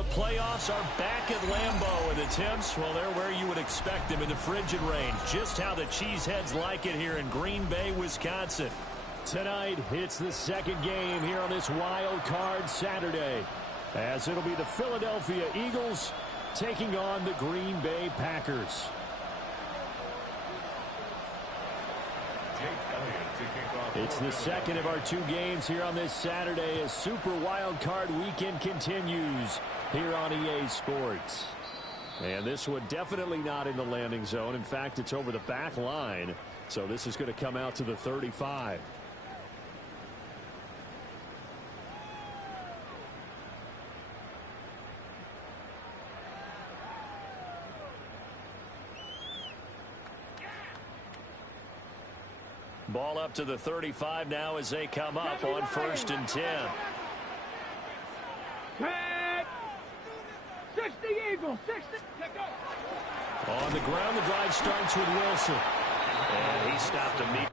The playoffs are back at Lambeau, and the temps, well, they're where you would expect them in the frigid rain. Just how the Cheeseheads like it here in Green Bay, Wisconsin. Tonight, it's the second game here on this wild card Saturday, as it'll be the Philadelphia Eagles taking on the Green Bay Packers. It's the second of our two games here on this Saturday as Super Wild Card Weekend continues here on EA Sports. And this one definitely not in the landing zone. In fact, it's over the back line. So this is going to come out to the 35. Ball up to the 35 now as they come up on 1st and 10. 60 Eagles, 60. On the ground, the drive starts with Wilson. And he stopped immediately.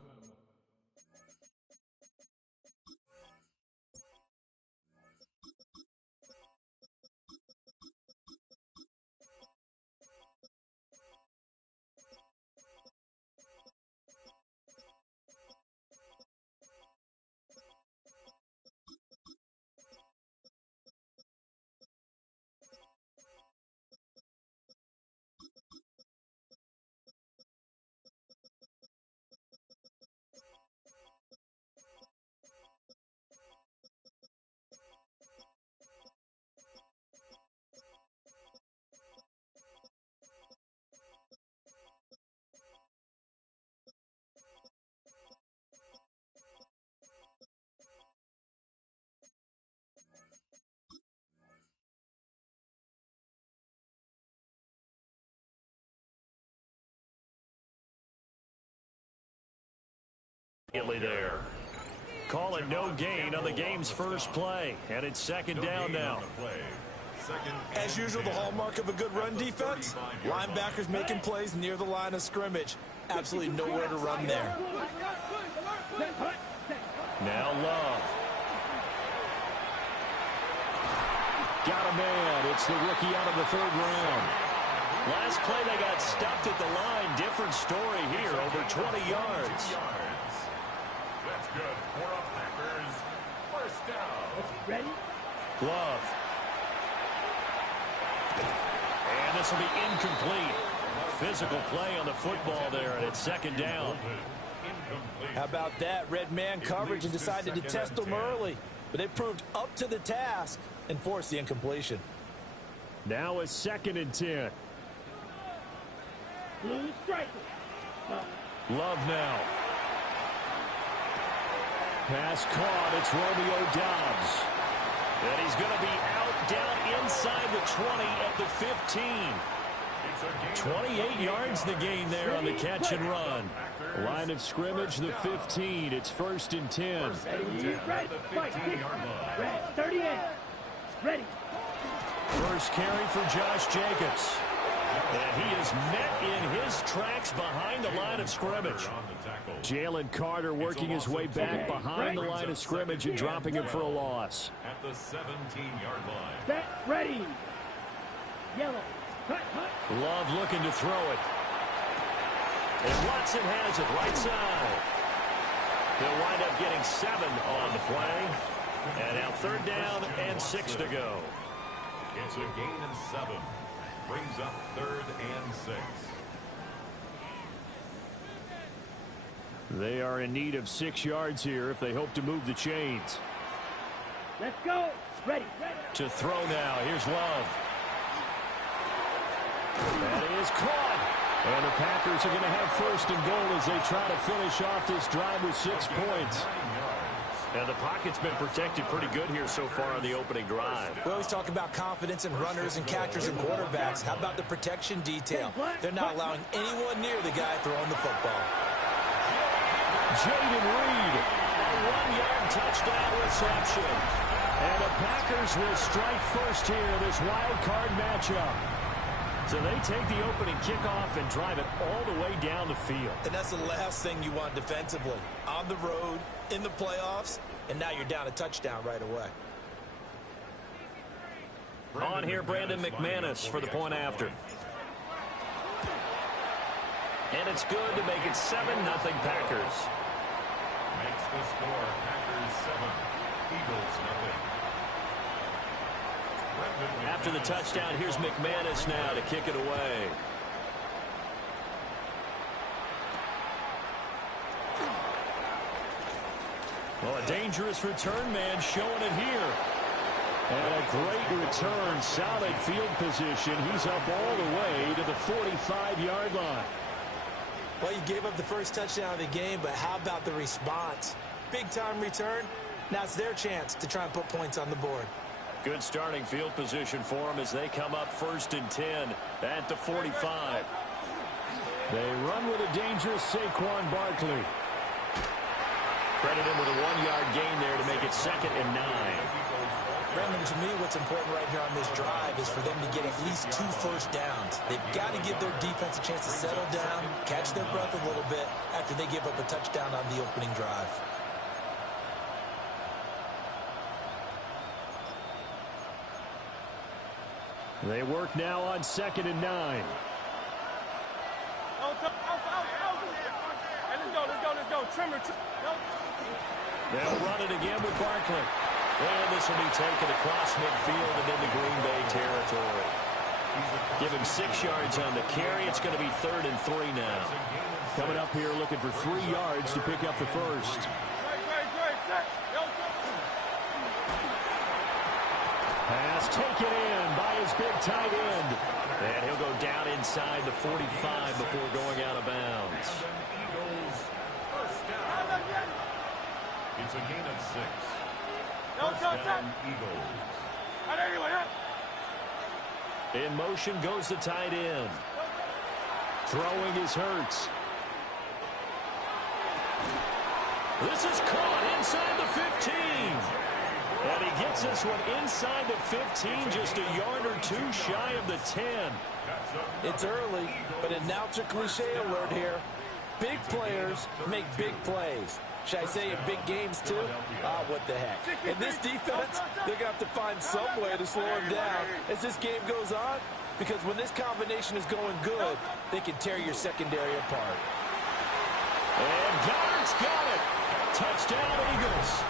There. Call it no gain on the game's first play, and it's second down now. As usual, the hallmark of a good run defense, linebackers making plays near the line of scrimmage. Absolutely nowhere to run there. Now Love. Got a man. It's the rookie out of the 3rd round. Last play they got stuffed at the line. Different story here, over 20 yards. That's good for a Packers first down. Ready? Love. And this will be incomplete. Physical play on the football there, and it's second down. How about that? Red man coverage and decided to test them early. But they proved up to the task and forced the incompletion. Now it's 2nd and 10. Blue striker. Love now. Pass caught. It's Romeo Doubs. And he's going to be out down inside the 20 at the 15. 28 yards the gain there on the catch and run. Line of scrimmage, the 15. It's 1st and 10. Ready. Fight. 38. Ready. First carry for Josh Jacobs. And he is met in his tracks behind the line of scrimmage. Jalen Carter working his way back behind the line of scrimmage and dropping him for a loss. At the 17-yard line. Set. Ready. Yellow. Cut. Love looking to throw it. And Watson has it right side. They'll wind up getting 7 on the play. And now 3rd down and 6 to go. It's a gain of 7. Brings up 3rd and 6. They are in need of 6 yards here if they hope to move the chains. Let's go. Ready. To throw now. Here's Love. That is caught. And the Packers are going to have 1st and goal as they try to finish off this drive with 6 points. And the pocket's been protected pretty good here so far on the opening drive. We always talk about confidence in runners and catchers and quarterbacks. How about the protection detail? They're not allowing anyone near the guy throwing the football. Jaden Reed, a 1-yard touchdown reception. And the Packers will strike first here in this wild card matchup. So they take the opening kickoff and drive it all the way down the field. And that's the last thing you want defensively. On the road, in the playoffs, and now you're down a touchdown right away. On here, Brandon McManus for the point after. And it's good to make it 7-0 Packers. Makes the score Packers 7, Eagles 0. After the touchdown, here's McManus now to kick it away. Well, a dangerous return man showing it here. And a great return, solid field position. He's up all the way to the 45-yard line. Well, you gave up the first touchdown of the game, but how about the response? Big-time return. Now it's their chance to try and put points on the board. Good starting field position for them as they come up 1st and 10 at the 45. They run with a dangerous Saquon Barkley. Credit him with a 1-yard gain there to make it 2nd and 9. Brandon, to me, what's important right here on this drive is for them to get at least 2 first downs. They've got to give their defense a chance to settle down, catch their breath a little bit after they give up a touchdown on the opening drive. They work now on 2nd and 9. Let's go. Trimmer. They'll run it again with Barkley. And this will be taken across midfield and into Green Bay territory. Give him 6 yards on the carry. It's going to be 3rd and 3 now. Coming up here looking for 3 yards to pick up the first. Pass taken in by his big tight end. And he'll go down inside the 45 before going out of bounds. It's a gain of 6. First down, Eagles. In motion goes the tight end. Throwing is Hurts. This is caught inside the 15. And he gets this one inside the 15, just a yard or 2 shy of the 10. It's early, but announcer cliche alert here. Big players make big plays. Should I say in big games, too? What the heck. In this defense, they're going to have to find some way to slow him down as this game goes on, because when this combination is going good, they can tear your secondary apart. And Goddard's got it. Touchdown, Eagles.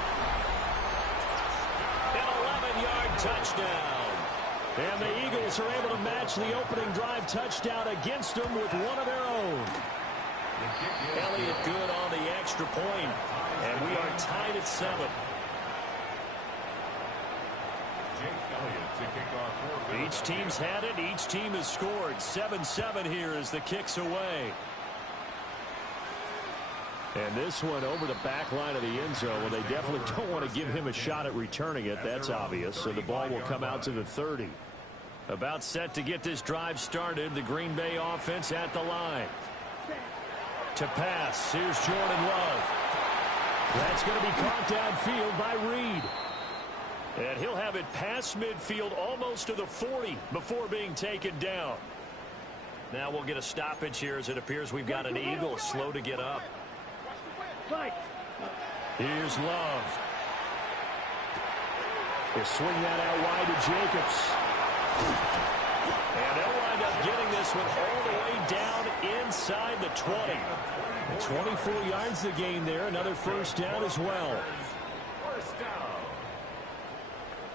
An 11-yard touchdown. And the Eagles are able to match the opening drive touchdown against them with one of their own. Elliott good on the extra point, and we are tied at 7. Each team's had it. Each team has scored. 7-7 here as the kick's away. And this one over the back line of the end zone. Well, they definitely don't want to give him a shot at returning it. That's obvious. So the ball will come out to the 30. About set to get this drive started. The Green Bay offense at the line. To pass, here's Jordan Love. That's going to be caught downfield by Reed. And he'll have it past midfield almost to the 40 before being taken down. Now we'll get a stoppage here as it appears we've got an Eagle slow to get up. Here's Love. They swing that out wide to Jacobs. And they'll wind up getting this one all the way down inside the 20. 24 yards the gain there. Another first down as well. First down.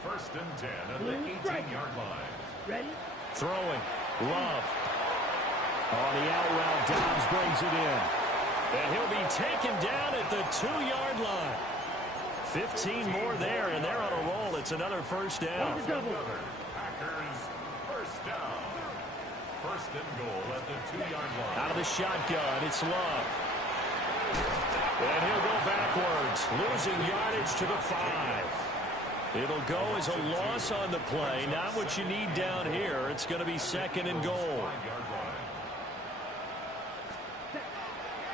1st and 10 at the 18-yard line. Ready? Throwing. Love. On the out route, Dobbs brings it in. And he'll be taken down at the 2-yard line. 15 more there, and they're on a roll. It's another first down. Packers first down. 1st and goal at the 2-yard line. Out of the shotgun, it's Love. And he'll go backwards, losing yardage to the 5. It'll go as a loss on the play. Not what you need down here. It's going to be 2nd and goal.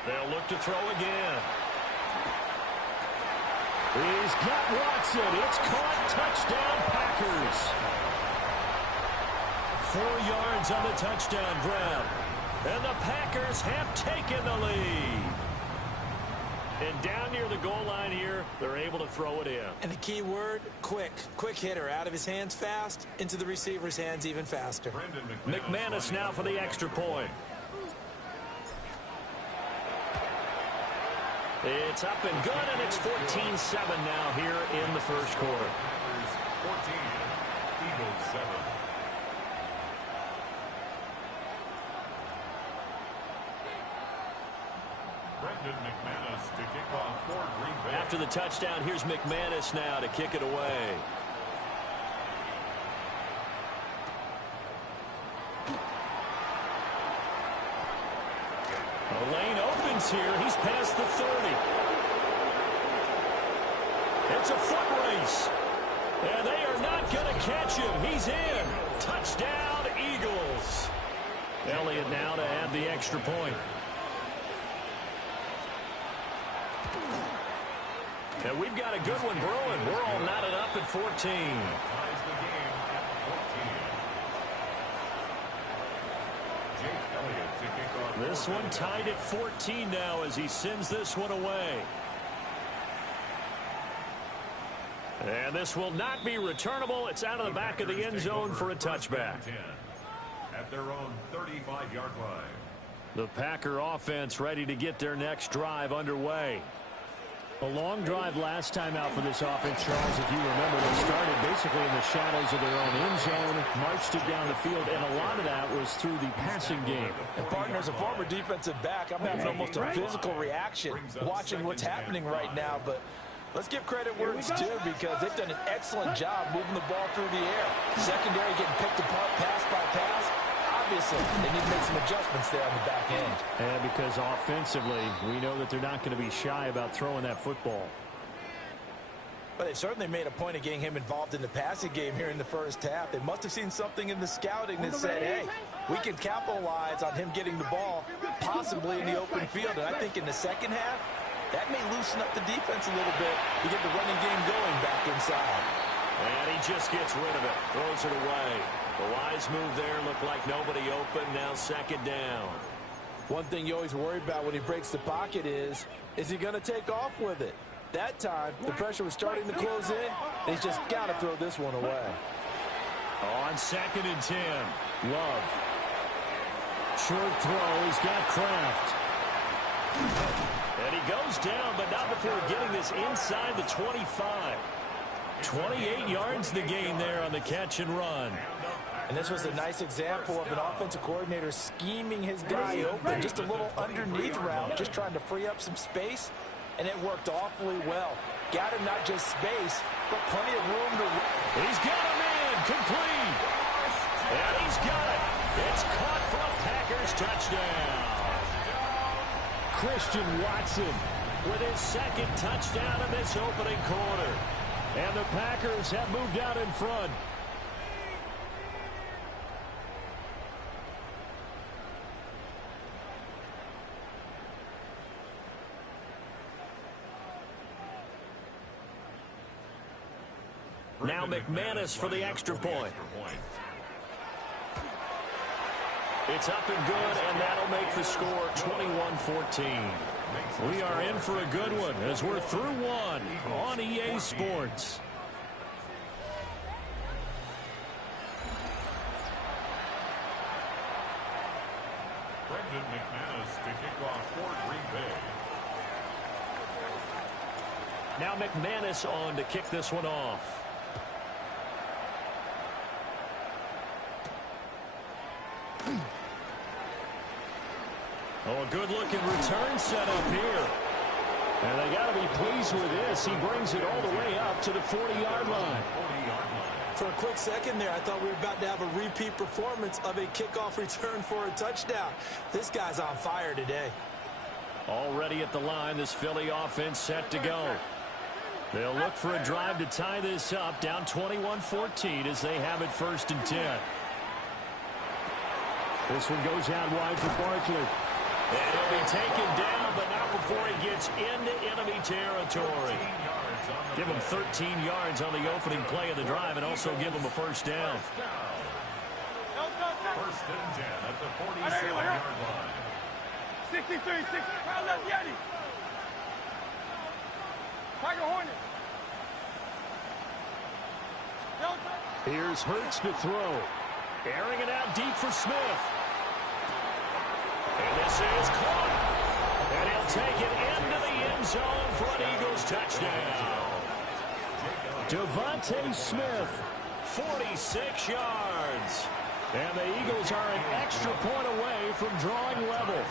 They'll look to throw again. He's got Watson. It's caught. Touchdown, Packers. 4 yards on the touchdown grab. And the Packers have taken the lead. And down near the goal line here, they're able to throw it in. And the key word, quick. Quick hitter. Out of his hands fast, into the receiver's hands even faster. McManus now for the extra point. It's up and good, and it's 14-7 now here in the first quarter. 14, Eagles 7. McManus to kick off for Green Bay. After the touchdown, here's McManus now to kick it away. The lane opens here. He's past the 30. It's a foot race. And they are not going to catch him. He's in. Touchdown, Eagles. Elliott now to add the extra point. And we've got a good one brewing. We're all knotted up at 14. Ties the game at 14. Jake Elliott to kick off. This one tied at 14 now as he sends this one away. And this will not be returnable. It's out of the back of the end zone for a touchback. At their own 35-yard line. The Packer offense ready to get their next drive underway. A long drive last time out for this offense, Charles. If you remember, they started basically in the shadows of their own end zone, marched it down the field, and a lot of that was through the passing game. And partner, as a former defensive back, I'm having almost a physical reaction watching what's happening right now. But let's give credit where it's due, because they've done an excellent job moving the ball through the air. Secondary getting picked apart pass by pass. Obviously, they need to make some adjustments there on the back end. And because offensively, we know that they're not going to be shy about throwing that football. But they certainly made a point of getting him involved in the passing game here in the first half. They must have seen something in the scouting that said, hey, we can capitalize on him getting the ball, possibly in the open field. And I think in the second half, that may loosen up the defense a little bit to get the running game going back inside. And he just gets rid of it, throws it away. The wise move there, looked like nobody open, now second down. One thing you always worry about when he breaks the pocket is he going to take off with it? That time, the pressure was starting to close in. He's just got to throw this one away. On 2nd and 10, Love. Short throw, he's got Kraft. And he goes down, but not before getting this inside the 25. 28 yards the gain there on the catch and run. And this was a nice example of an offensive coordinator scheming his guy open. Just a little underneath route, just trying to free up some space, and it worked awfully well. Got him not just space, but plenty of room to... He's got him in, complete. And he's got it. It's caught for a Packers touchdown. Christian Watson with his second touchdown in this opening quarter. And the Packers have moved out in front. Now McManus for the extra point. It's up and good, and that'll make the score 21-14. We are in for a good one as we're through one on EA Sports. McManus to kick off for Green Bay. Now McManus on to kick this one off. Oh, a good-looking return setup here. And they got to be pleased with this. He brings it all the way up to the 40-yard line. For a quick second there, I thought we were about to have a repeat performance of a kickoff return for a touchdown. This guy's on fire today. Already at the line, this Philly offense set to go. They'll look for a drive to tie this up, down 21-14 as they have it 1st and 10. This one goes out wide for Barkley. And he'll be taken down, but not before he gets into enemy territory. Give him 13 yards on the opening play of the drive and also give him a first down. 1st and 10 at the 47-yard line. 63, 60, Tiger Hornet. Here's Hurts to throw. Airing it out deep for Smith. And this is caught. And he'll take it into the end zone for an Eagles touchdown. Devontae Smith, 46 yards. And the Eagles are an extra point away from drawing level.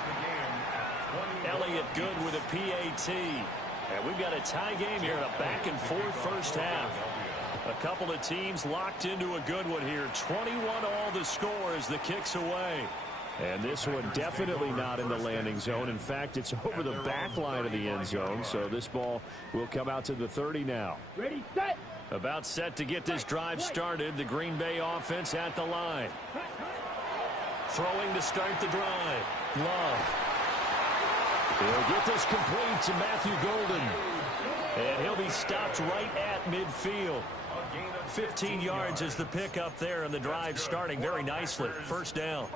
Elliott good with a PAT. And we've got a tie game here in a back-and-forth first half. A couple of teams locked into a good one here. 21 all the score as the kick's away. And this one definitely not in the landing zone. In fact, it's over the back line of the end zone. So this ball will come out to the 30 now. Ready, set. About set to get this drive started. The Green Bay offense at the line. Throwing to start the drive. Love. He'll get this complete to Matthew Golden. And he'll be stopped right at midfield. 15 yards is the pickup there, and the drive starting very nicely. First down.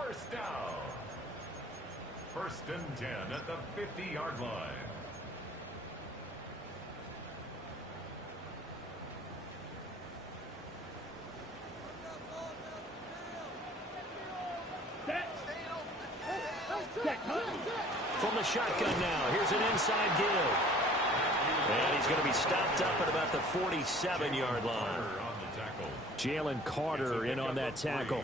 First and 10 at the 50-yard line. From the shotgun now, here's an inside give. And he's going to be stopped up at about the 47-yard line. Jalen Carter in on that tackle.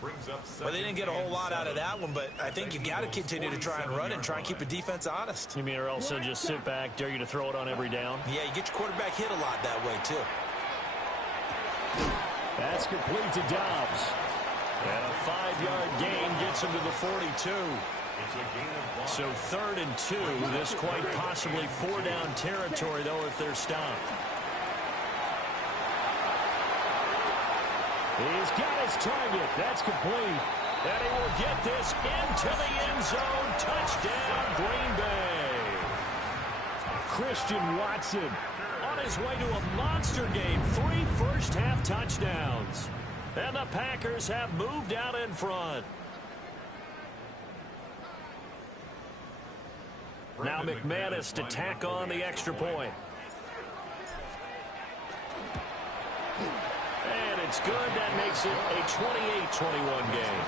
Well, they didn't get a whole lot out of that one, but I think you've got to continue to try and run and try and keep the defense honest. You mean, or also just sit back, dare you to throw it on every down? Yeah, you get your quarterback hit a lot that way, too. That's complete to Dobbs. And a 5-yard gain gets him to the 42. So 3rd and 2. This quite possibly 4-down territory, though, if they're stopped. He's got his target. That's complete. And he will get this into the end zone. Touchdown, Green Bay. Christian Watson on his way to a monster game. 3 first-half touchdowns. And the Packers have moved out in front. Now McManus to tack on the extra point. And it's good. That makes it a 28-21 game.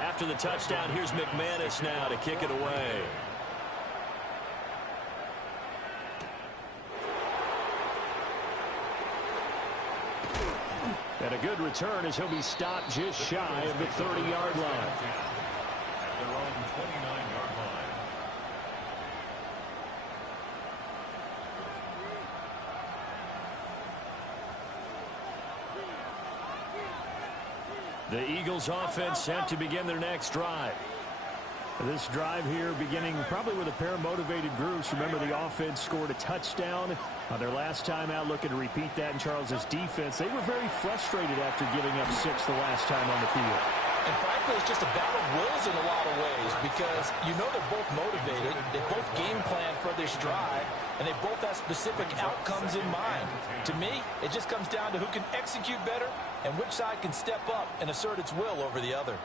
After the touchdown, here's McManus now to kick it away. And a good return as he'll be stopped just shy of the 30-yard line. At their own 29-yard line. The Eagles offense set to begin their next drive. This drive here beginning probably with a pair of motivated groups. Remember, the offense scored a touchdown on their last time out, looking to repeat that in Charles's defense. They were very frustrated after giving up 6 the last time on the field. And frankly, it's just a battle of wills in a lot of ways because you know they're both motivated. They both game plan for this drive, and they both have specific outcomes in mind. To me, it just comes down to who can execute better and which side can step up and assert its will over the other.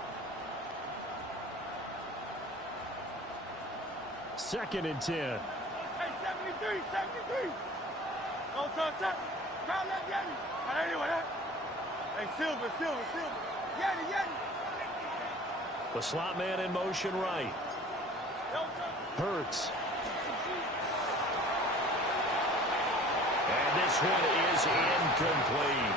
2nd and 10. Hey, 73, 73. Go touch. Crowd left Yeti. Anyway, hey, Silver. Yeti. The slot man in motion right. Hurts. And this one is incomplete.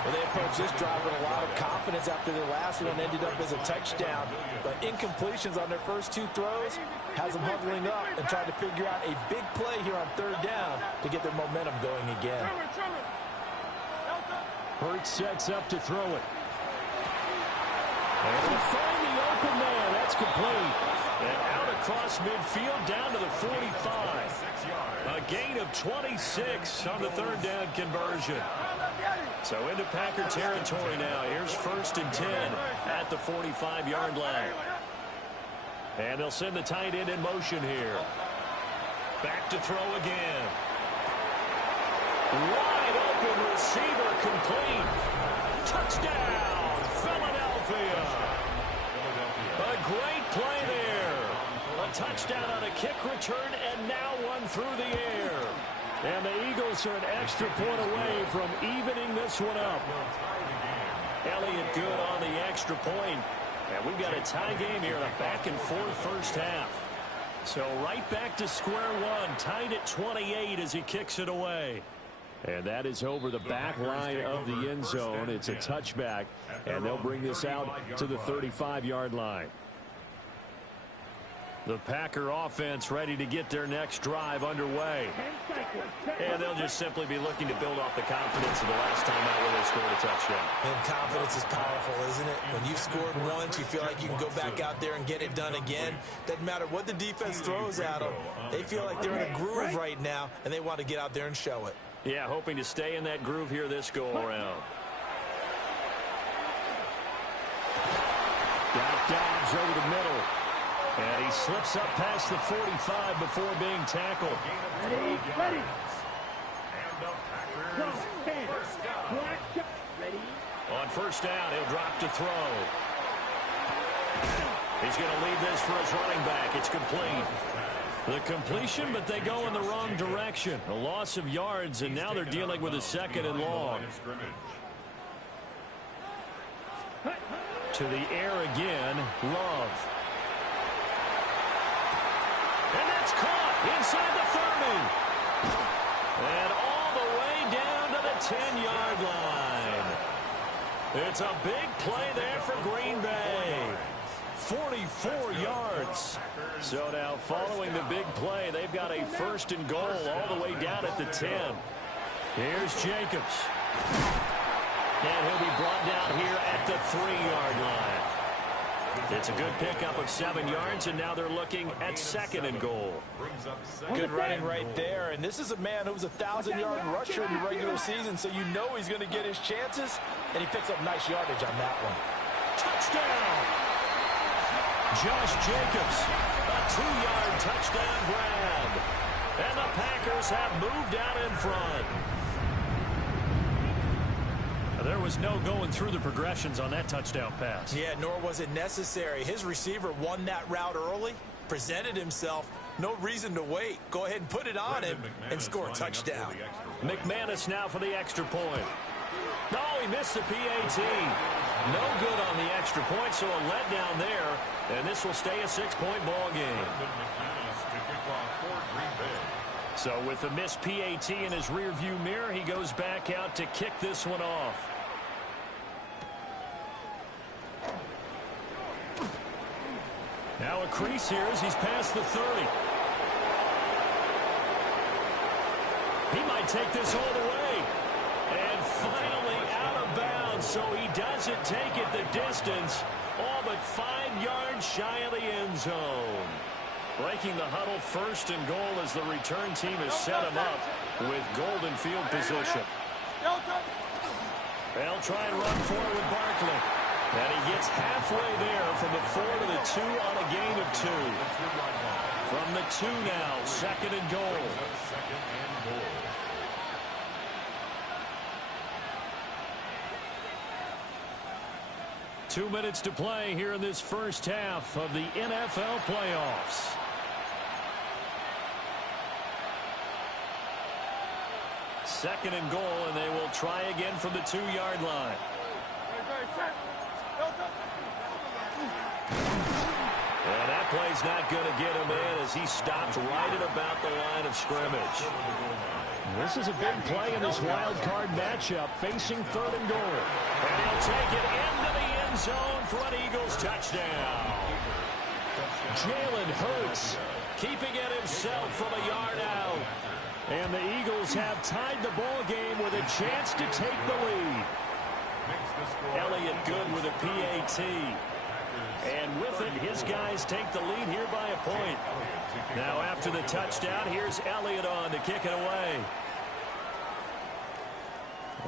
Well, they approached this drive with a lot of confidence after their last one ended up as a touchdown. But incompletions on their first 2 throws has them huddling up and trying to figure out a big play here on 3rd down to get their momentum going again. Hurts sets up to throw it. And to find the open man. That's complete. And out across midfield down to the 45. A gain of 26 on the 3rd down conversion. So into Packer territory now. Here's 1st and 10 at the 45-yard line. And they'll send the tight end in motion here. Back to throw again. Wide open receiver complete. Touchdown, Philadelphia. A great play there. touchdown on a kick return, and now one through the air. And the Eagles are an extra point away from evening this one up. Elliott good on the extra point. And we've got a tie game here in a back-and-forth first half. So right back to square one, tied at 28 as he kicks it away. And that is over the back line of the end zone. It's a touchback, and they'll bring this out to the 35-yard line. The Packer offense ready to get their next drive underway. And they'll just simply be looking to build off the confidence of the last time out where they scored a touchdown. And confidence is powerful, isn't it? When you've scored once, you feel like you can go back out there and get it done again. Doesn't matter what the defense throws at them. They feel like they're in a groove right now, and they want to get out there and show it. Yeah, hoping to stay in that groove here this go-around. Got Dobbs over the middle. And he slips up past the 45 before being tackled. Ready, ready. On first down, he'll drop to throw. He's going to leave this for his running back. It's complete. The completion, but they go in the wrong direction. A loss of yards, and now they're dealing with a second and long. To the air again, Love. And that's caught inside the 30. And all the way down to the 10-yard line. It's a big play there for Green Bay. 44 yards. So now following the big play, they've got a first and goal all the way down at the 10. Here's Jacobs. And he'll be brought down here at the 3-yard line. It's a good pickup of 7 yards, and now they're looking at second and goal. Good running right there, and this is a man who was a 1,000-yard rusher in the regular season, so you know he's going to get his chances, and he picks up nice yardage on that one. Touchdown! Josh Jacobs, a 2-yard touchdown grab. And the Packers have moved out in front. There was no going through the progressions on that touchdown pass. Yeah, nor was it necessary. His receiver won that route early, presented himself. No reason to wait. Go ahead and put it on him and score a touchdown. McManus now for the extra point. No, he missed the PAT. No good on the extra point, so a letdown there. And this will stay a 6-point ball game. So with the missed PAT in his rearview mirror, he goes back out to kick this one off. Now a crease here as he's past the 30. He might take this all the way. And finally out of bounds, so he doesn't take it the distance. All but 5 yards shy of the end zone. Breaking the huddle, first and goal as the return team has set him up with golden field position. They'll try and run forward with Barkley. And he gets halfway there from the 4 to the 2 on a gain of 2. From the 2 now, second and goal. 2 minutes to play here in this first half of the NFL playoffs. Second and goal, and they will try again from the 2-yard line. And that play's not going to get him in as he stopped right at about the line of scrimmage. This is a big play in this wild card matchup, facing third and goal. And he'll take it into the end zone for an Eagles touchdown. Jalen Hurts keeping it himself from a yard out. And the Eagles have tied the ball game with a chance to take the lead. Elliott good with a PAT. And with it, his guys take the lead here by a point. Now after the touchdown, here's Elliott on to kick it away.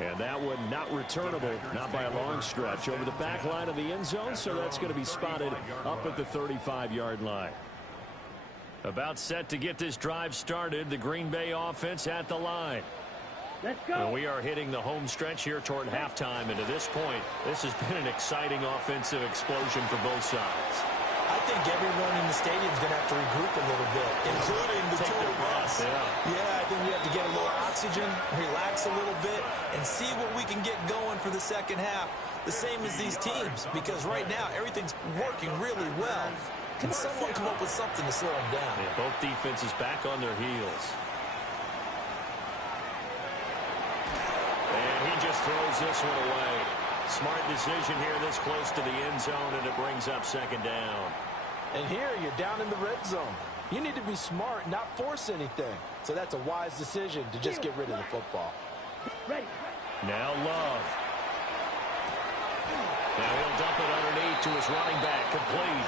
And that one not returnable, not by a long stretch, over the back line of the end zone, so that's going to be spotted up at the 35-yard line. About set to get this drive started, the Green Bay offense at the line. Let's go. And we are hitting the home stretch here toward halftime, and to this point, this has been an exciting offensive explosion for both sides. I think everyone in the stadium is going to have to regroup a little bit, including the two of us. Yeah, I think we have to get a little oxygen, relax a little bit, and see what we can get going for the second half. The same as these teams, because right now everything's working really well. Can someone come up with something to slow them down? Yeah, both defenses back on their heels. And he just throws this one away. Smart decision here this close to the end zone, and it brings up second down. And here you're down in the red zone. You need to be smart, not force anything. So that's a wise decision to just get rid of the football. Now Love. Now he'll dump it underneath to his running back, complete.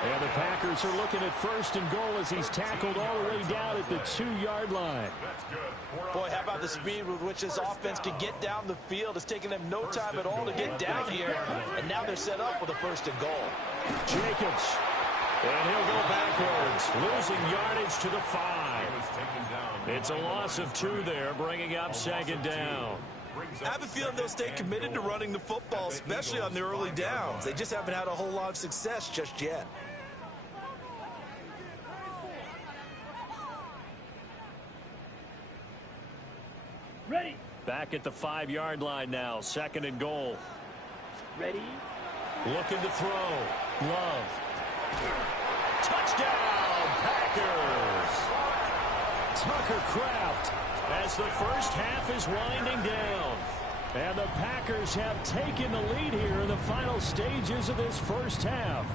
And the Packers are looking at first and goal as he's tackled all the way down at the 2-yard line. Boy, how about the speed with which this offense can get down the field? It's taking them no time at all to get down here. And now they're set up with a first and goal. Jacobs. And he'll go backwards, losing yardage to the 5. It's a loss of 2 there, bringing up second down. I have a feeling they'll stay committed to running the football, especially on the early downs. They just haven't had a whole lot of success just yet. Ready. Back at the 5-yard line now, second and goal. Ready. Looking to throw. Love. Touchdown, Packers! Tucker Kraft as the first half is winding down. And the Packers have taken the lead here in the final stages of this first half.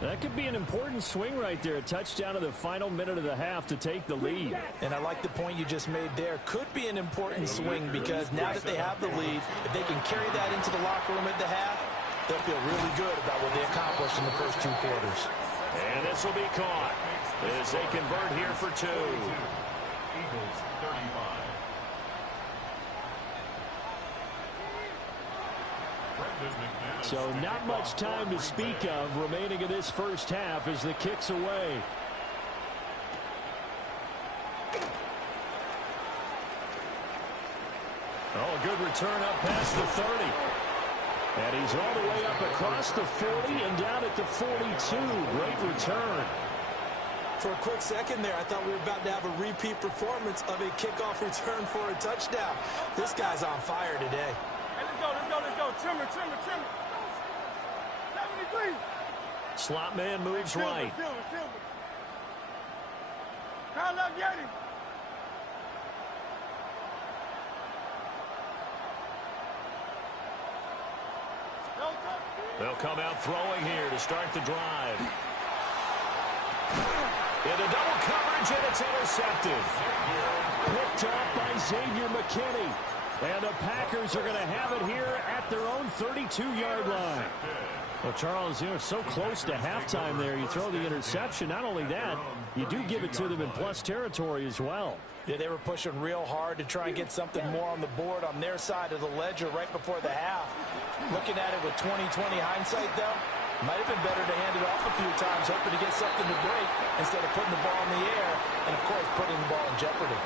That could be an important swing right there. A touchdown in the final minute of the half to take the lead. And I like the point you just made there. Could be an important swing because now that they have the lead, if they can carry that into the locker room at the half, they'll feel really good about what they accomplished in the first 2 quarters. And this will be caught as they convert here for 2. Eagles 35. So not much time to speak of remaining in this first half as the kick's away. Oh, a good return up past the 30. And he's all the way up across the 40 and down at the 42. Great return. For a quick second there, I thought we were about to have a repeat performance of a kickoff return for a touchdown. This guy's on fire today. Hey, let's go. Trimmer. 73. Slot man moves right. Silver. Kyle up, Yeti. They'll come out throwing here to start the drive. Into double coverage, and it's intercepted. Picked up by Xavier McKinney. And the Packers are going to have it here at their own 32-yard line. Well, Charles, you're so close to halftime there. You throw the interception. Not only that, you do give it to them in plus territory as well. Yeah, they were pushing real hard to try and get something more on the board on their side of the ledger right before the half. Looking at it with 20/20 hindsight, though, might have been better to hand it off a few times, hoping to get something to break instead of putting the ball in the air and, of course, putting the ball in jeopardy.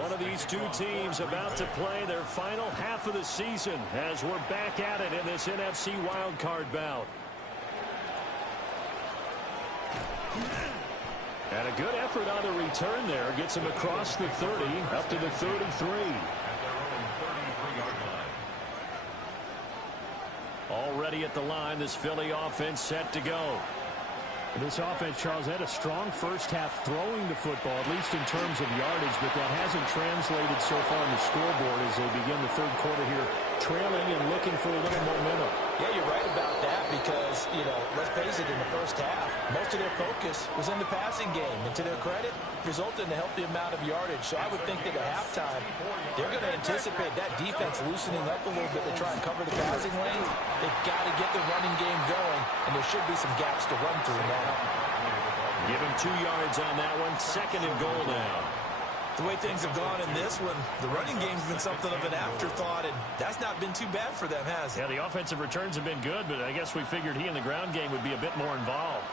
One of these two teams about to play their final half of the season as we're back at it in this NFC wildcard bout. And a good effort on the return there. Gets him across the 30, up to the 33. Already at the line, this Philly offense set to go. This offense, Charles, had a strong first half throwing the football, at least in terms of yardage, but that hasn't translated so far on the scoreboard as they begin the third quarter here, trailing and looking for a little momentum. Yeah, you're right about that because, let's face it, in the first half, most of their focus was in the passing game. And to their credit, resulted in a healthy amount of yardage. So I would think that at halftime, they're going to anticipate that defense loosening up a little bit to try and cover the passing lanes. They've got to get the running game going, and there should be some gaps to run through now. Give him 2 yards on that one. Second and goal now. The way things have gone in this one, the running game's been something of an afterthought, and that's not been too bad for them, has it? Yeah, the offensive returns have been good, but I guess we figured he in the ground game would be a bit more involved.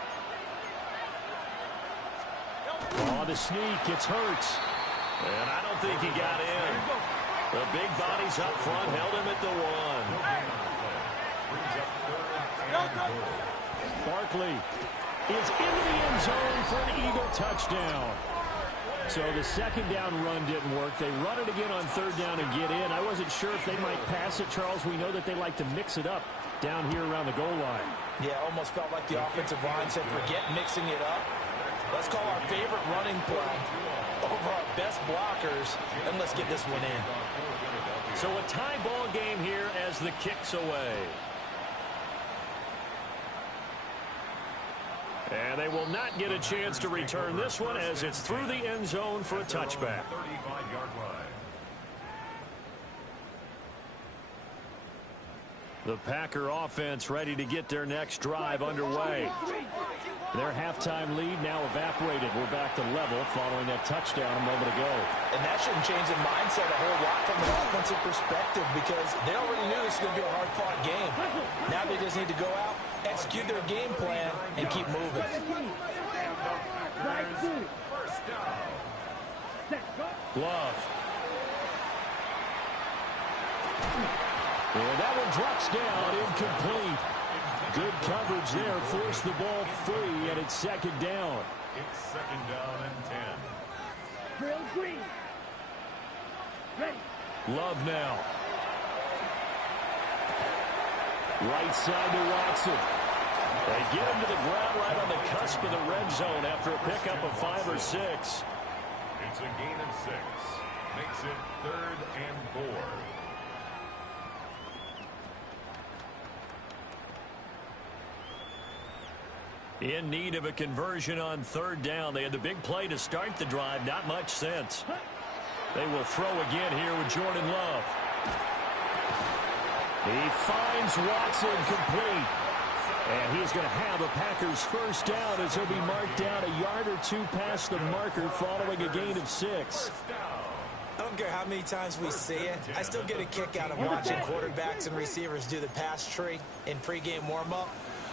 On to sneak. It's Hurts. And I don't think he got in. The big bodies up front held him at the 1. Barkley is into the end zone for an Eagle touchdown. So the second down run didn't work. They run it again on third down and get in. I wasn't sure if they might pass it, Charles. We know that they like to mix it up down here around the goal line. Yeah, almost felt like the offensive line said, forget mixing it up. Let's call our favorite running play over our best blockers, and let's get this one in. So a tie ball game here as the kick's away. And they will not get a chance to return this one as it's through the end zone for a touchback. 35-yard line. The Packer offense ready to get their next drive underway. Their halftime lead now evaporated. We're back to level following that touchdown a moment ago. And that shouldn't change the mindset a whole lot from an offensive perspective because they already knew this was going to be a hard-fought game. Now they just need to go out, execute their game plan, and keep moving. First down. Love. And that one drops down, incomplete. Good coverage there, forced the ball free, and it's second down. It's second down and 10. Drill green. Ready. Love now. Right side to Watson. They get him to the ground right on the cusp of the red zone after a pickup of 5 or 6. It's a gain of 6. Makes it 3rd and 4. In need of a conversion on third down. They had the big play to start the drive. Not much sense. They will throw again here with Jordan Love. He finds Watson complete. And he's going to have a Packers first down as he'll be marked down a yard or 2 past the marker following a gain of 6. I don't care how many times we see it. I still get a kick out of watching quarterbacks and receivers do the pass tree in pregame warm-up.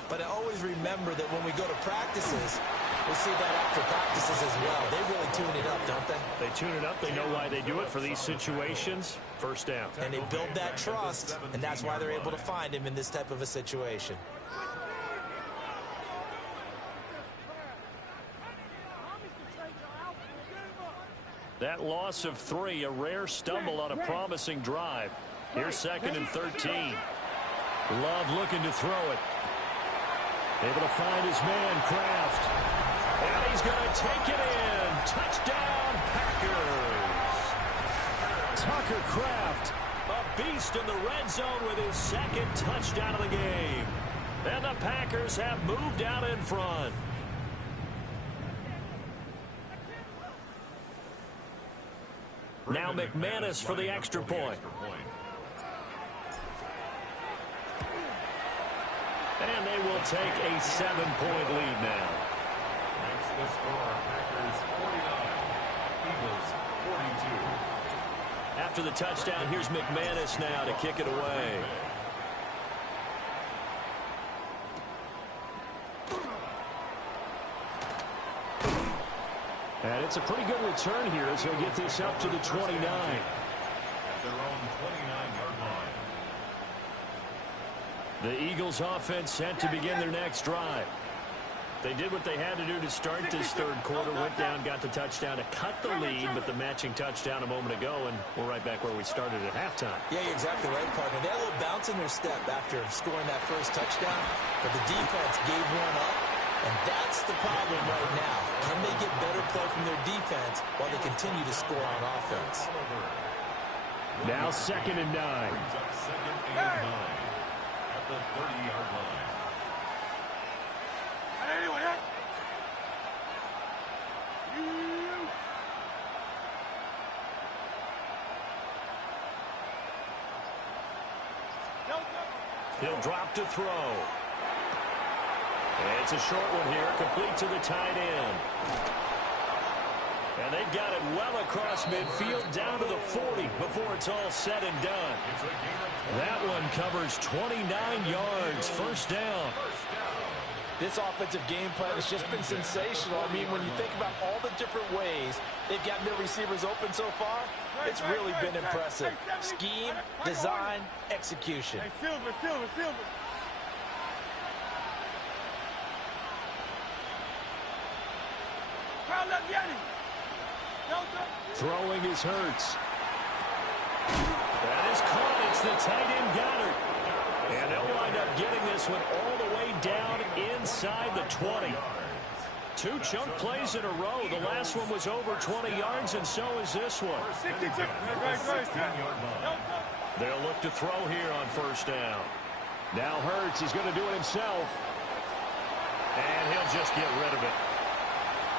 But I always remember that when we go to practices, we see that after practices as well. They really tune it up, don't they? They tune it up. They know why they do it for these situations. First down. And they build that trust, and that's why they're able to find him in this type of a situation. That loss of 3, a rare stumble on a promising drive. Here's 2nd and 13. Love looking to throw it. Able to find his man, Kraft. And he's going to take it in. Touchdown, Packers. Tucker Kraft, a beast in the red zone with his 2nd touchdown of the game. And the Packers have moved out in front. Now McManus for the extra point. And they will take a 7-point lead now. Makes the score Packers 49, Eagles 42. After the touchdown, here's McManus now to kick it away. And it's a pretty good return here as he'll get this up to the 29. At their own 29-yard line. The Eagles offense set to begin their next drive. They did what they had to do to start this third quarter. Went down, got the touchdown to cut the lead, but the matching touchdown a moment ago, and we're right back where we started at halftime. Yeah, you're exactly right, partner. They had a little bounce in their step after scoring that first touchdown, but the defense gave one up, and that's the problem right now. Can they get better play from their defense while they continue to score on offense? Now 2nd and 9. Brings up 2nd and 9 at the 30-yard line. He'll drop to throw. It's a short one here, complete to the tight end. And they've got it well across midfield, down to the 40 before it's all said and done. It's a gain of 20. That one covers 29 yards, first down. This offensive game plan has just been sensational. I mean, when you think about all the different ways they've gotten their receivers open so far, it's really been impressive. Scheme, design, execution. Hey, Silver. Throwing is Hurts. That is caught. It's the tight end Goddard. And they'll wind up getting this one all the way down inside the 20. 2 chunk plays in a row. The last one was over 20 yards, and so is this one. They'll look to throw here on first down. Now Hurts is going to do it himself. And he'll just get rid of it.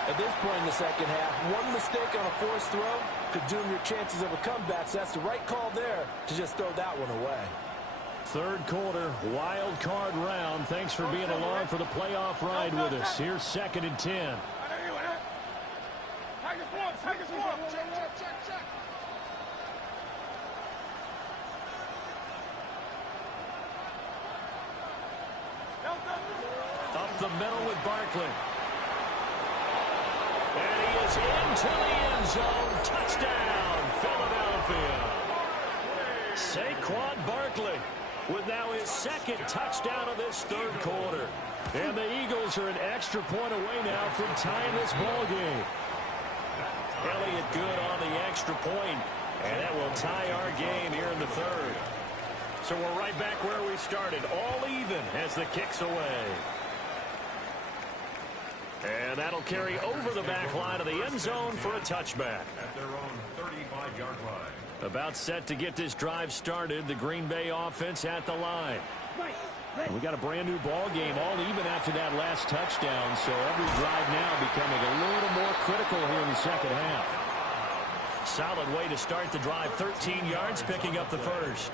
At this point in the second half, one mistake on a forced throw could doom your chances of a comeback. So that's the right call there to just throw that one away. Third quarter, wild card round. Thanks for being along for the playoff ride with us. Here's 2nd and 10. Up the middle with Barkley. And he is into the end zone. Touchdown, Philadelphia. Saquon Barkley with now his 2nd touchdown of this third quarter. And the Eagles are an extra point away now from tying this ball game. Elliott good on the extra point, and that will tie our game here in the third. So we're right back where we started, all even as the kick's away. And that'll carry over the back line of the end zone for a touchback. At their own 35-yard line. About set to get this drive started. The Green Bay offense at the line. We got a brand new ball game, all even after that last touchdown. So every drive now becoming a little more critical here in the second half. Solid way to start the drive. 13 yards, picking up the first.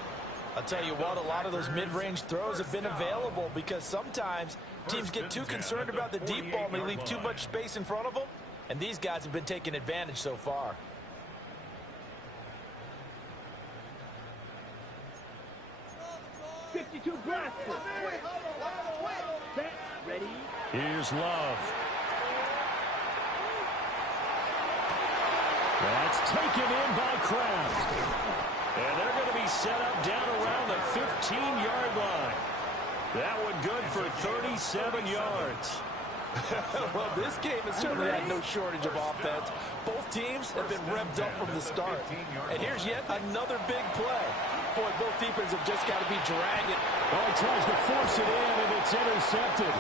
I'll tell you what, a lot of those mid-range throws have been available because sometimes teams get too concerned about the deep ball and they leave too much space in front of them. And these guys have been taking advantage so far. Ready? Here's Love. That's taken in by Kraft. And they're going to be set up down around the 15-yard line. That one good for 37 yards. Well, this game has certainly had no shortage of offense. Both teams have been revved up from the start. And here's yet another big play. Boy, both defenses have just got to be dragging. Oh, he tries to force it in, and it's intercepted.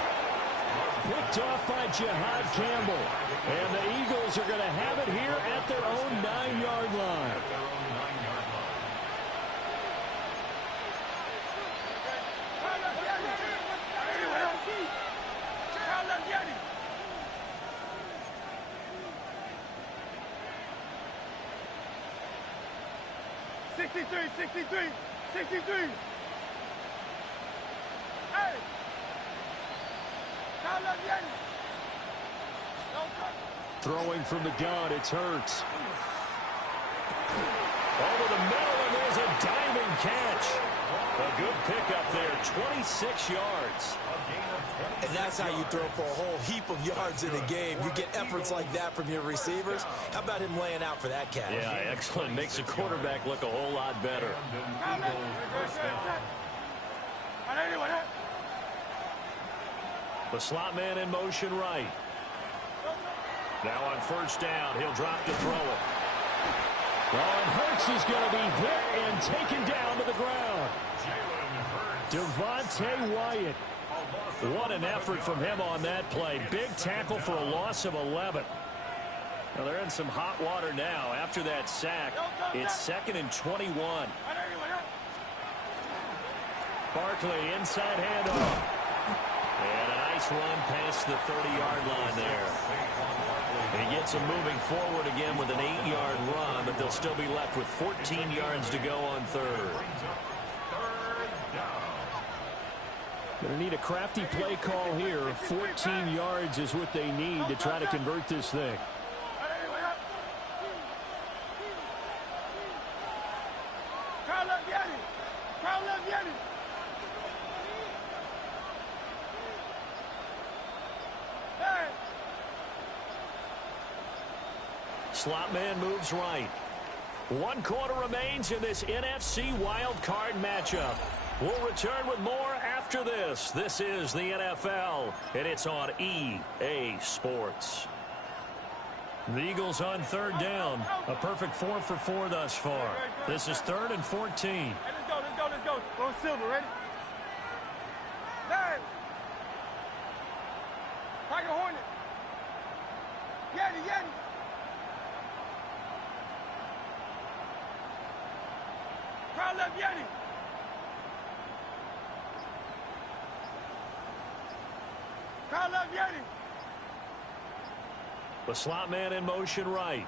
Picked off by Jihad Campbell. And the Eagles are going to have it here at their own 9-yard line. Hey! Throwing from the gun, it's Hurts. Over the middle, and there's a diving catch. A good pickup there, 26 yards. And that's how you throw for a whole heap of yards in a game. You get efforts like that from your receivers. How about him laying out for that catch? Yeah, excellent. Makes the quarterback look a whole lot better. The slot man in motion right. Now on first down, he'll drop to throw it. Oh, and Hurts is going to be hit and taken down to the ground. Devontae Wyatt. What an effort from him on that play. Big tackle for a loss of 11. Well, they're in some hot water now. After that sack, it's 2nd and 21. Barkley, inside handoff. And a nice run past the 30-yard line there. And he gets them moving forward again with an 8-yard run, but they'll still be left with 14 yards to go on third. Going to need a crafty play call here. 14 yards is what they need to try to convert this thing. Slot man moves right. 1 quarter remains in this NFC wild card matchup. We'll return with more after this. This is the NFL, and it's on EA Sports. The Eagles on 3rd down. A perfect 4 for 4 thus far. This is 3rd and 14. Hey, let's go. Go Silver, ready? Nine. Tiger Hornet. Yeti. Crowd left Yeti. Crowd left Yeti. The slot man in motion right.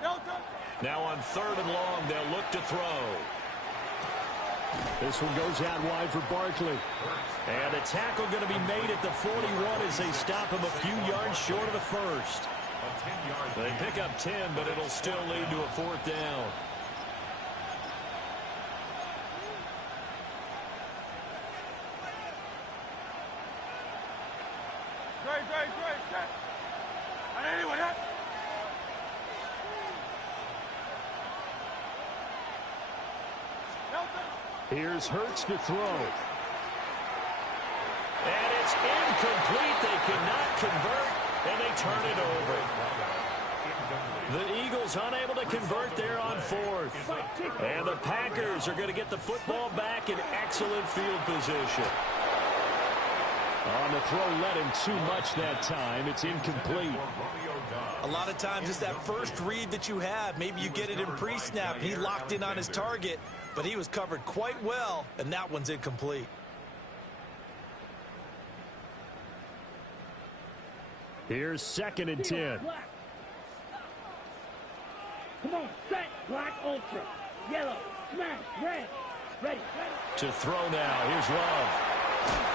Delta. Now on 3rd and long, they'll look to throw. This one goes out wide for Barkley. And a tackle going to be made at the 41 as they stop him a few yards short of the first. They pick up 10, but it'll still lead to a 4th down. Great. Anyone else? Here's Hurts to throw. And it's incomplete. They cannot convert, and they turn it over. The Eagles unable to convert there on 4th. And the Packers are going to get the football back in excellent field position. On the throw, led him too much that time. It's incomplete. A lot of times it's that first read that you have. Maybe you get it in pre-snap. He locked in on his target, but he was covered quite well, and that one's incomplete. Here's 2nd and 10. Come on, set, black, ultra, yellow, smash, red, ready. To throw now. Here's Love.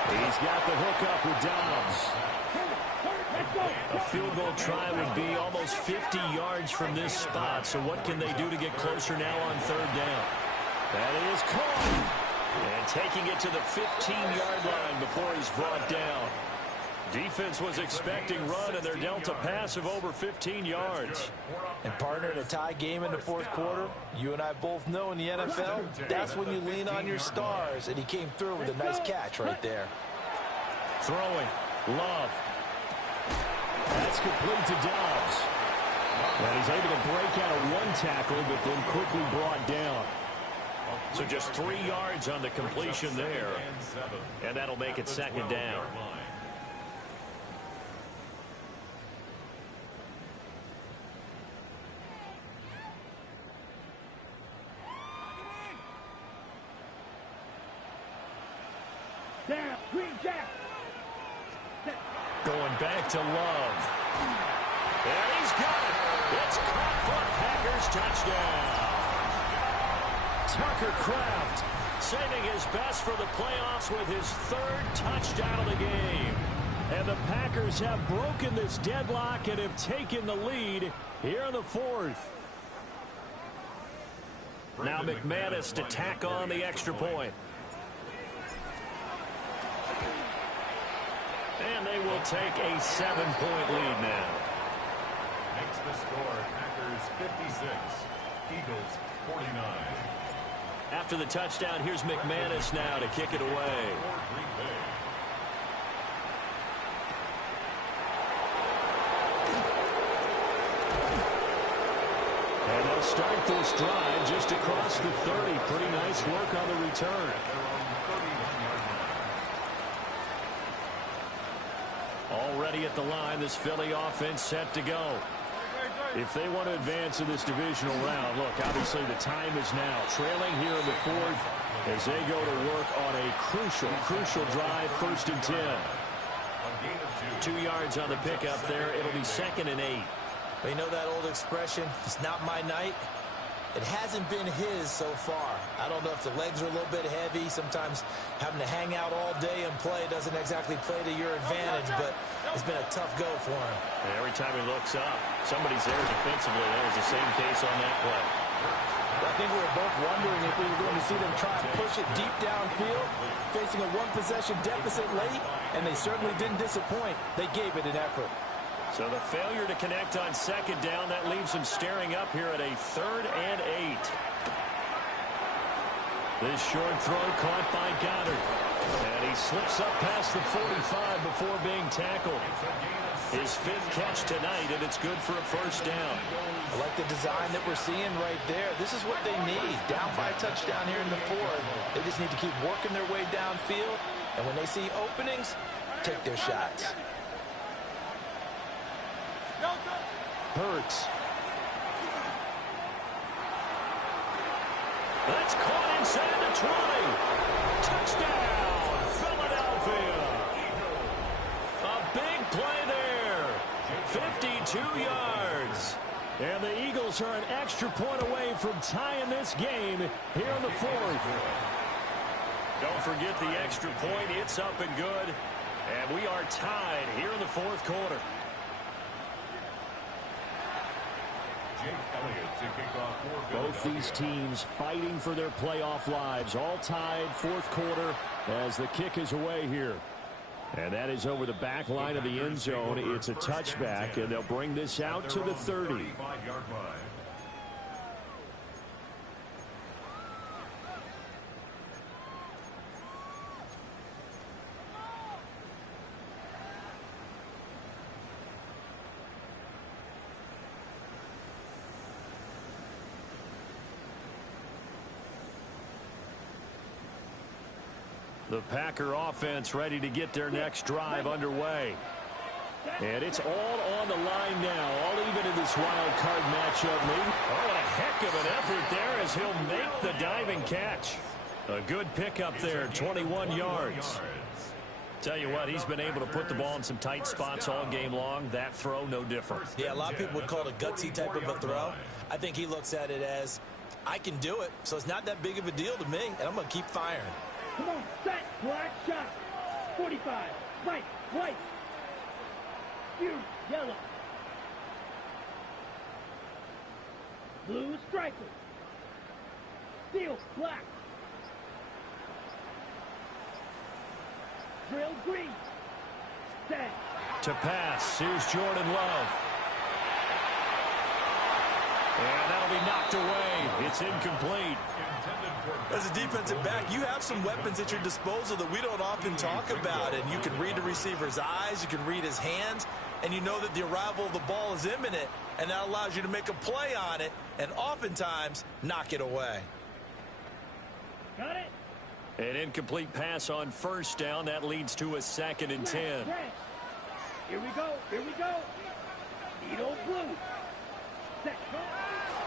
He's got the hook up with Dobbs. A field goal try would be almost 50 yards from this spot. So what can they do to get closer now on 3rd down? That is caught. And taking it to the 15-yard line before he's brought down. Defense was expecting run, and they're dealt a pass of over 15 yards. And partner, in a tie game in the 4th quarter, you and I both know in the NFL, that's when you lean on your stars, and he came through with a nice catch right there. Throwing. Love. That's complete to Dobbs. And he's able to break out of 1 tackle, but then quickly brought down. So just 3 yards on the completion there. And that'll make it 2nd down. Down, Green Jack. Going back to Love. And he's got it. It's caught for a Packers touchdown. Tucker Kraft saving his best for the playoffs with his 3rd touchdown of the game. And the Packers have broken this deadlock and have taken the lead here in the 4th. Now McManus to tack on the extra point. And they will take a 7-point lead now. Makes the score Packers 56, Eagles 49. After the touchdown, here's McManus now to kick it away. And they'll start this drive just across the 30. Pretty nice work on the return. Already at the line, this Philly offense set to go. If they want to advance in this divisional round, look, obviously the time is now. Trailing here in the 4th as they go to work on a crucial drive, 1st and 10. 2 yards on the pickup there. It'll be 2nd and 8. They know that old expression, it's not my night. It hasn't been his so far. I don't know if the legs are a little bit heavy. Sometimes having to hang out all day and play doesn't exactly play to your advantage, but it's been a tough go for him. And every time he looks up, somebody's there defensively. That was the same case on that play. I think we were both wondering if we were going to see them try to push it deep downfield, facing a 1-possession deficit late, and they certainly didn't disappoint. They gave it an effort. So the failure to connect on second down, that leaves him staring up here at a 3rd and 8. This short throw caught by Goddard. And he slips up past the 45 before being tackled. His 5th catch tonight, and it's good for a first down. I like the design that we're seeing right there. This is what they need. Down by a touchdown here in the 4th. They just need to keep working their way downfield. And when they see openings, take their shots. Hurts. That's caught inside the 20. Touchdown, Philadelphia. A big play there. 52 yards. And the Eagles are an extra point away from tying this game here in the 4th. Don't forget the extra point. It's up and good. And we are tied here in the 4th quarter. Both these teams fighting for their playoff lives. All tied 4th quarter as the kick is away here. And that is over the back line of the end zone. It's a touchback, and they'll bring this out to the 30. The Packer offense ready to get their next drive underway. And it's all on the line now, all even in this wild card matchup, Lee. Oh, a heck of an effort there as he'll make the diving catch. A good pickup there, 21 yards. Tell you what, he's been able to put the ball in some tight spots all game long. That throw, no different. Yeah, a lot of people would call it a gutsy type of a throw. I think he looks at it as, I can do it, so it's not that big of a deal to me, and I'm going to keep firing. Come on, set, black, shot. 45, Mike, white. Huge, yellow. Blue, striker. Steel, black. Drill, green. Set. To pass, here's Jordan Love. And that'll be knocked away. It's incomplete. As a defensive back, you have some weapons at your disposal that we don't often talk about. And you can read the receiver's eyes, you can read his hands, and you know that the arrival of the ball is imminent, and that allows you to make a play on it and oftentimes knock it away. Got it. An incomplete pass on first down. That leads to a 2nd and 10. Here we go. Here we go. Needle blue. Set.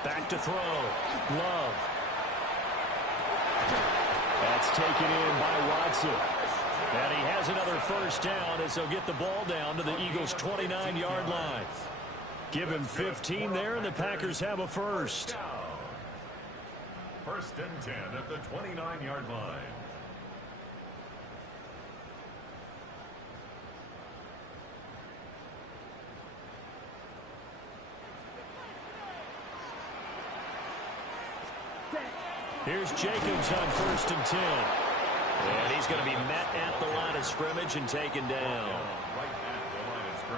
Back to throw. Love. That's taken in by Watson. And he has another first down as they'll get the ball down to the Eagles' 29-yard line. Give him 15 there, and the Packers have a first. 1st and 10 at the 29-yard line. Here's Jacobs on 1st and 10. And he's going to be met at the line of scrimmage and taken down.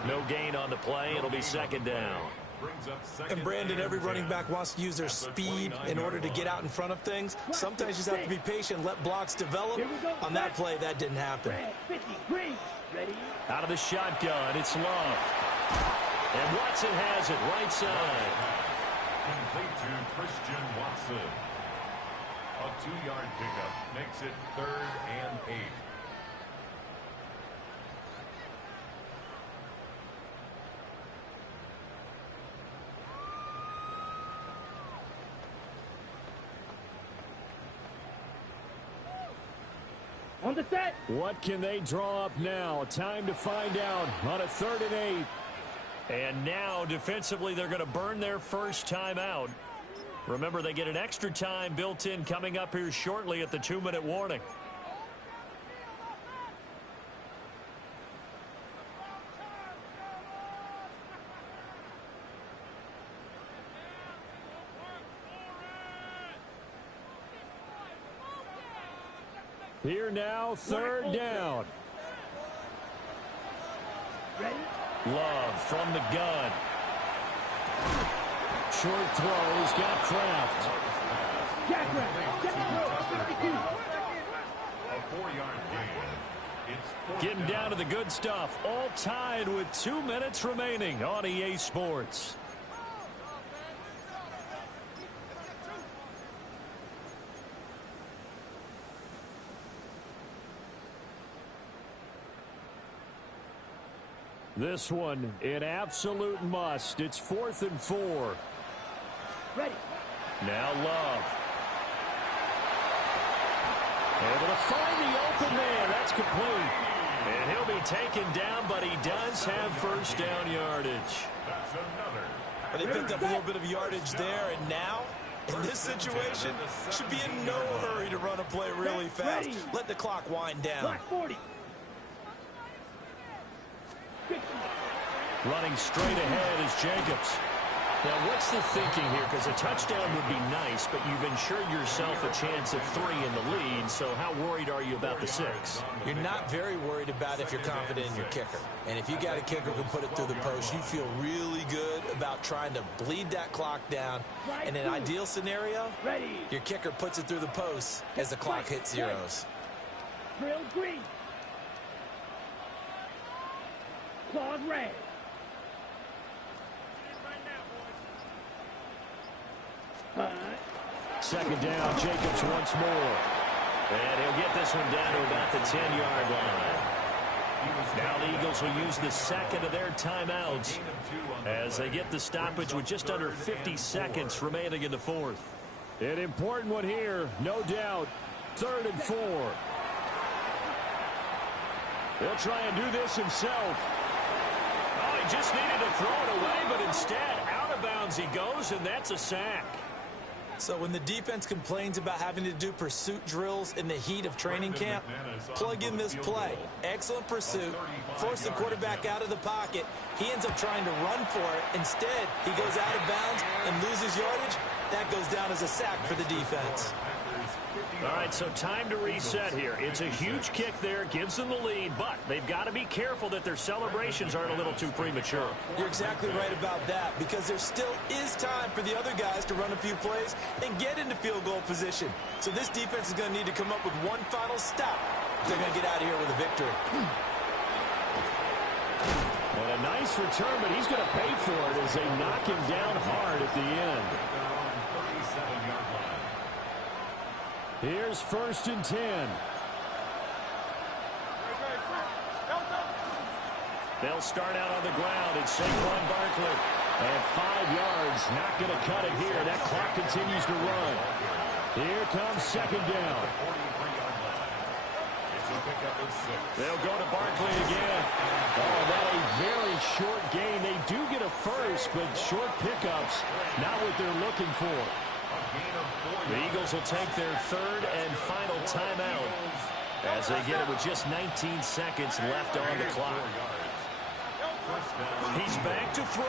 No gain on the play. It'll be 2nd down. And Brandon, every running back wants to use their speed in order to get out in front of things. Sometimes you just have to be patient, let blocks develop. On that play, that didn't happen. Out of the shotgun, it's Love. And Watson has it right side. Complete to Christian Watson. A 2-yard pickup makes it 3rd and 8. On the set. What can they draw up now? Time to find out on a 3rd and 8. And now defensively they're going to burn their first time out. Remember, they get an extra time built in coming up here shortly at the 2-minute warning. Here now, 3rd down. Ready? Love from the gun. Short throw. He's got Kraft. A 4-yard gain. It's Getting down to the good stuff. All tied with 2 minutes remaining on EA Sports. This one, an absolute must. It's 4th and 4. Ready. Now Love. Able to find the open man. That's complete. And he'll be taken down, but he does have first down yardage. That's another. But they picked up a little bit of yardage there, and now, in this situation, should be in no hurry to run a play really fast. Let the clock wind down. Black 40. Running straight ahead is Jacobs. Now, what's the thinking here? Because a touchdown would be nice, but you've ensured yourself a chance at 3 in the lead, so how worried are you about the 6? You're not very worried about if you're confident in your kicker. And if you got a kicker who can put it through the post, you feel really good about trying to bleed that clock down. In an ideal scenario, your kicker puts it through the post as the clock hits zeros. Drill green. Claude red. Second down, Jacobs once more. And he'll get this one down to about the 10-yard line. Now the Eagles will use the second of their timeouts as they get the stoppage with just under 50 seconds remaining in the 4th. An important one here, no doubt. 3rd and 4. He'll try and do this himself. Oh, he just needed to throw it away, but instead, out of bounds he goes, and that's a sack. So when the defense complains about having to do pursuit drills in the heat of training camp, plug in this play. Excellent pursuit. Force the quarterback out of the pocket. He ends up trying to run for it. Instead, he goes out of bounds and loses yardage. That goes down as a sack for the defense. All right, so time to reset here. It's a huge kick there, gives them the lead, but they've got to be careful that their celebrations aren't a little too premature. You're exactly right about that, because there still is time for the other guys to run a few plays and get into field goal position. So this defense is going to need to come up with one final stop if they're going to get out of here with a victory. And a nice return, but he's going to pay for it as they knock him down hard at the end. Here's 1st and 10. They'll start out on the ground. It's Saquon Barkley. And 5 yards. Not going to cut it here. That clock continues to run. Here comes 2nd down. They'll go to Barkley again. Oh, that a very short gain. They do get a first, but short pickups, not what they're looking for. The Eagles will take their 3rd and final timeout as they get it with just 19 seconds left on the clock. He's back to throw.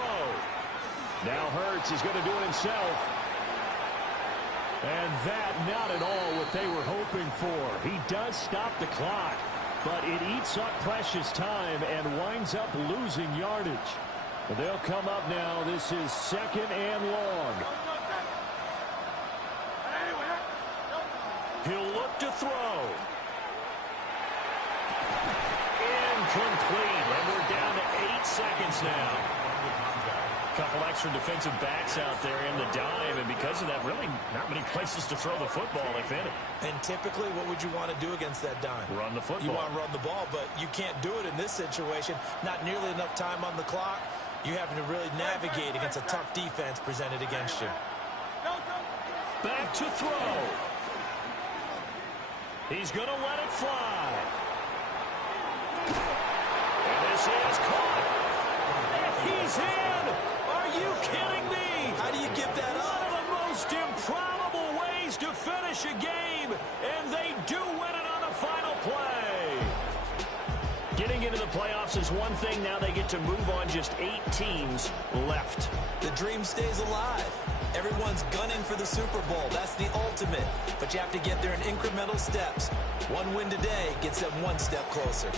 Now Hurts is going to do it himself. And that not at all what they were hoping for. He does stop the clock, but it eats up precious time and winds up losing yardage. They'll come up now. This is 2nd and long. He'll look to throw. Incomplete. And we're down to 8 seconds now. A couple extra defensive backs out there in the dime, and because of that, really not many places to throw the football, if any. And typically, what would you want to do against that dime? Run the football. You want to run the ball, but you can't do it in this situation. Not nearly enough time on the clock. You having to really navigate against a tough defense presented against you. Back to throw. He's going to let it fly. And this is caught. And he's in. Are you kidding me? How do you give that up? One of the most improbable ways to finish a game, and they do win it on the final play. Getting into the playoffs is one thing. Now they get to move on. Just 8 teams left. The dream stays alive. Everyone's gunning for the Super Bowl. That's the ultimate. But you have to get there in incremental steps. One win today gets them one step closer.